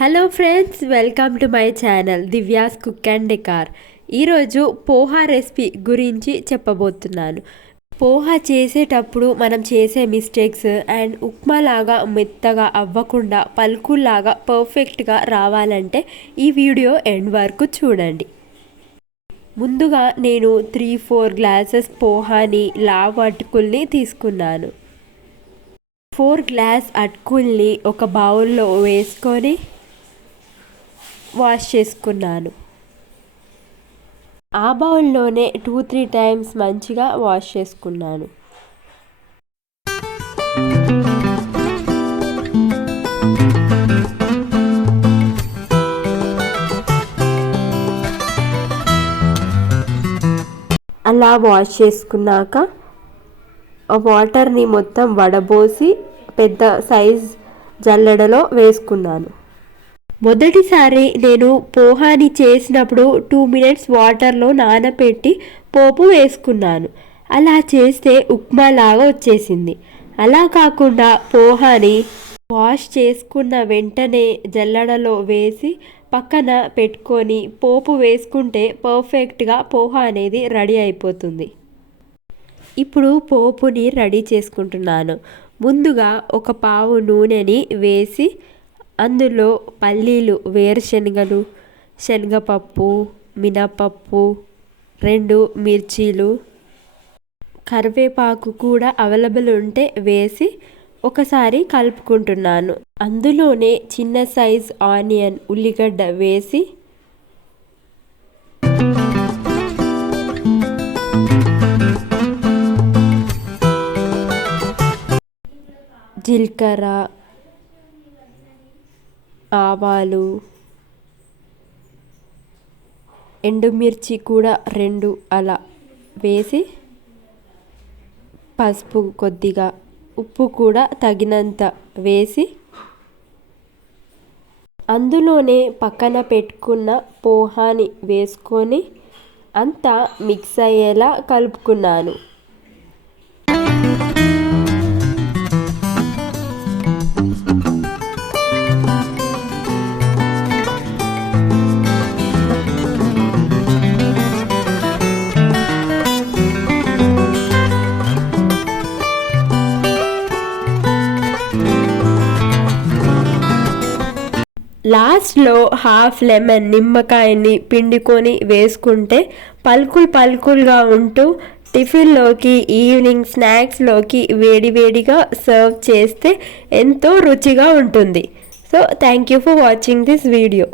Hello friends, welcome to my channel Divya's cook and decor. ఈరోజు poha recipe గురించి చెప్పబోతున్నాను. పోహా చేసేటప్పుడు మనం చేసే మిస్టేక్స్ అండ్ ఉప్మా లాగా మెత్తగా అవ్వకుండా పలుకుల్లాగా పర్ఫెక్ట్గా రావాలంటే ఈ వీడియో ఎండ్ వరకు చూడండి. ముందుగా నేను 3-4 గ్లాసెస్ పోహాని లావు అటుకుల్ని తీసుకున్నాను. 4 గ్లాస్ అటుకుల్ని ఒక బౌల్లో వేసుకొని వాష్ చేసుకున్నాను. ఆ బౌల్లోనే 2-3 టైమ్స్ మంచిగా వాష్ చేసుకున్నాను. అలా వాష్ చేసుకున్నాక ఆ వాటర్ని మొత్తం వడబోసి పెద్ద సైజ్ జల్లెడలో వేసుకున్నాను. మొదటిసారి నేను పోహాని చేసినప్పుడు 2 minutes వాటర్లో నానబెట్టి పోపు వేసుకున్నాను. అలా చేస్తే ఉప్మా లాగా వచ్చేసింది. అలా కాకుండా పోహాని వాష్ చేసుకున్న వెంటనే జల్లెడలో వేసి పక్కన పెట్టుకొని పోపు వేసుకుంటే పర్ఫెక్ట్గా పోహా అనేది రెడీ అయిపోతుంది. ఇప్పుడు పోపుని రెడీ చేసుకుంటున్నాను. ముందుగా ఒక పావు నూనెని వేసి అందులో పల్లీలు, వేరుశనగలు, శనగపప్పు, మినపప్పు, 2 మిర్చీలు, కరివేపాకు కూడా అవైలబుల్ ఉంటే వేసి ఒకసారి కలుపుకుంటున్నాను. అందులోనే చిన్న సైజ్ ఆనియన్, ఉల్లిగడ్డ వేసి జీలకర్ర, ఆవాలు, ఎండుమిర్చి కూడా 2 అలా వేసి పసుపు కొద్దిగా, ఉప్పు కూడా తగినంత వేసి అందులోనే పక్కన పెట్టుకున్న పోహాని వేసుకొని అంతా మిక్స్ అయ్యేలా కలుపుకున్నాను. లాస్ట్లో హాఫ్ లెమన్, నిమ్మకాయని పిండుకొని వేసుకుంటే పలుకులుగా ఉంటూ టిఫిన్లోకి, ఈవినింగ్ స్నాక్స్లోకి వేడివేడిగా సర్వ్ చేస్తే ఎంతో రుచిగా ఉంటుంది. So thank you for watching this video.